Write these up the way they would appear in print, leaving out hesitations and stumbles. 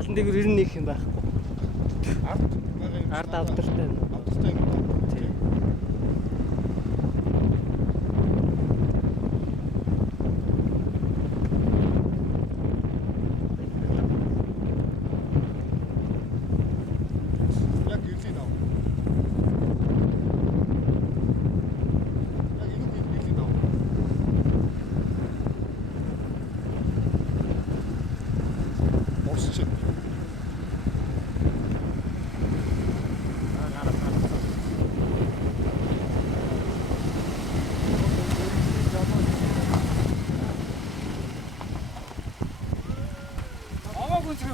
Талан дээгүүр 91 юм байхгүй. Ард авдартай. Авдартай юм байна. Тийм. Яг ирлээ нав. Яг энэ үед ирлээ нав. Орсч.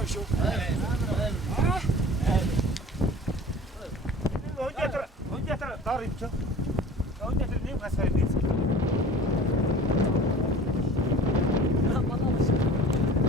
Шүү. Өнөөдөр доор юм ч. Өнөөдөр нэг гасгаар биз.